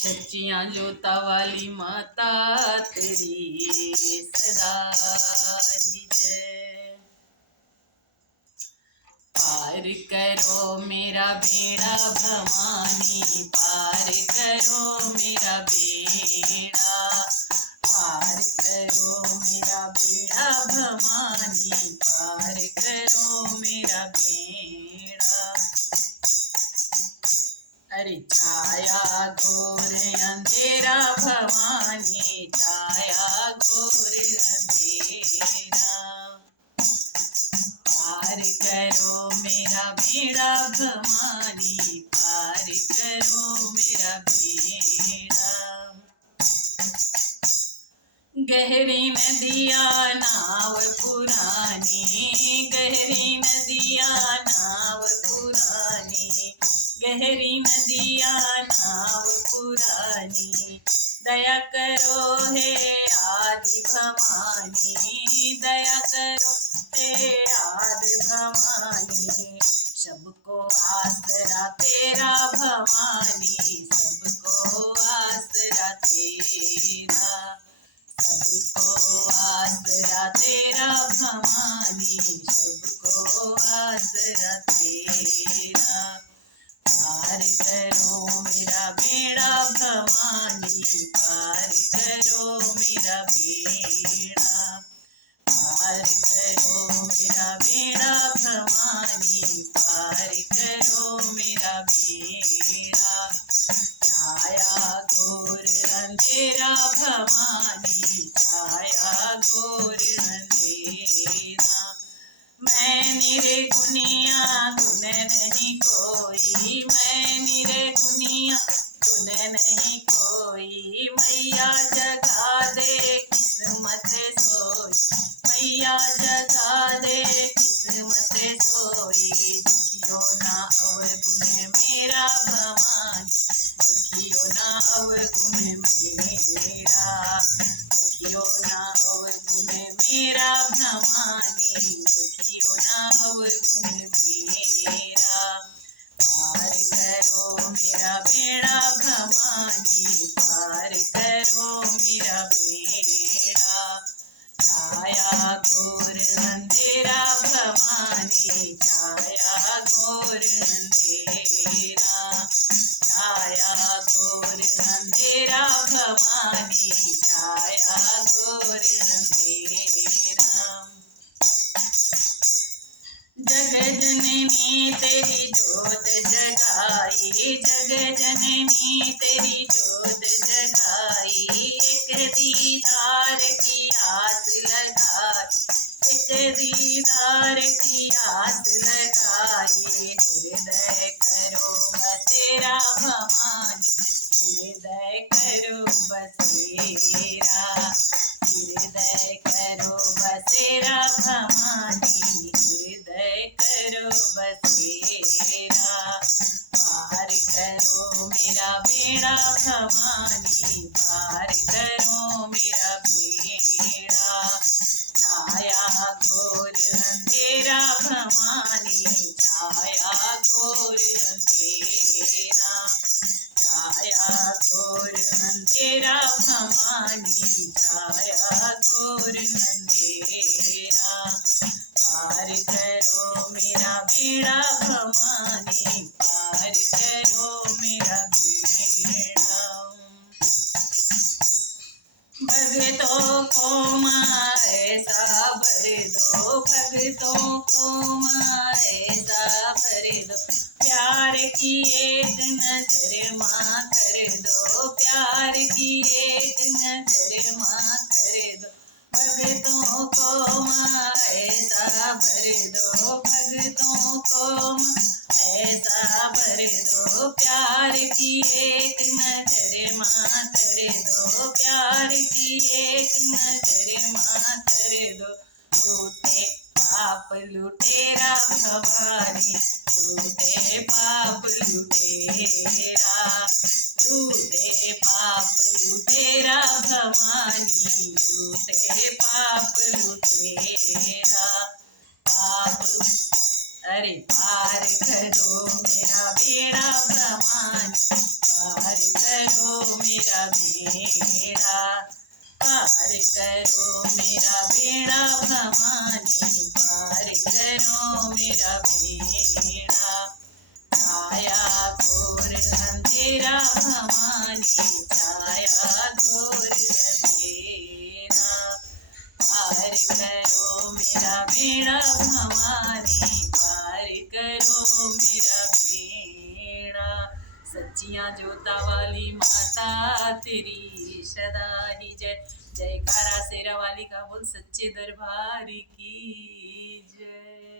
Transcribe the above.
सच्चियां जोता वाली माता तेरी सदा ही जय। पार करो मेरा बेड़ा भवानी, पार करो मेरा बेड़ा, पार करो मेरा बेड़ा भवानी, पार करो मेरा बेड़ा। अरे छाया घोर अंधेरा भवानी, छाया घोर अंधेरा, पार करो मेरा बेड़ा भवानी, पार करो मेरा बेड़ा। गहरी नदिया नाव पुरानी, गहरी नदिया नाव पुरानी, गहरी नदिया नाव पुरानी, दया करो हे आदि भवानी, दया करो हे आदि भवानी। सबको आसरा तेरा भवानी, सबको आसरा तेरा, सबको आसरा तेरा भवानी, सबको आसरा तेरा। पार करो मेरा बेड़ा भवानी, पार करो मेरा बेड़ा, पार करो मेरा बेड़ा भवानी, पार करो मेरा बेड़ा। छाया घोर अंधेरा भवानी, छाया घोर अंधेरा, मैं निर्गुनिया गुण नहीं कोई, मैं निर्गुनिया गुण नहीं कोई, मैया जगा दे किस्मत सोई, मैया जगा दे किस्मत सोई। दुखियो ना अवगुण मेरा भवानी, दुखियो ना अवगुण मेरा, दुखियो ना अवगुण मेरा भवानी, दुखियो ना अवगुण मेरा। पार करो मेरा बेड़ा भवानी, पार करो मेरा बेड़ा। छाया घोर अंधेरा भवानी, छाया घोर अंधेरा, छाया घोर अंधेरा भवानी, छाया घोर अंधेरा। जग जननी तेरी जोत जगाई, जग जननी तेरी जोत जगाई, एक दीदार की आस लगाई, एक दीदार की आस लगाई। हृदय करो बसेरा भवानी, हृदय करो बसेरा, हृदय करो बसेरा भवानी, हृदय करो बसेरा। पार करो मेरा बेड़ा भवानी, पार करो मेरा बेड़ा। छाया घोर अंधेरा भवानी, छाया घोर अंधेरा, छाया घोर अंधेरा भवानी, छाया घोर अंधेरा। पार करो मेरा बेड़ा भवानी, पार करो मेरा बेड़ा। भगतों को माँ ऐसा भर दो, भगतों को माँ ऐसा भर दो, प्यार की एक नजर माँ कर दो, प्यार की एक नजर माँ कर दो। भगतों को माँ ऐसा भर दो, भगतों को माँ ऐसा भर दो, प्यार की एक नजर माँ कर दो, प्यार की एक नजर माँ कर दो। टूटे पाप लुटेरा भवानी, टूटे पाप लुटेरा, टूटे पाप लुटेरा भवानी, टूटे पाप लुटेरा। पाप अरे पार करो मेरा बेड़ा भवानी, पार करो बेड़ा, पार करो मेरा बेड़ा भवानी, पार करो मेरा बेड़ा। छाया घोर अंधेरा भवानी, छाया घोर अंधेरा, पार करो मेरा बेड़ा भवानी, पार करो मेरा बेड़ा। सच्चियां जोता वाली माता तेरी सदा ही जय, जयकारा शेरा वाली का बोल सच्चे दरबार की जय।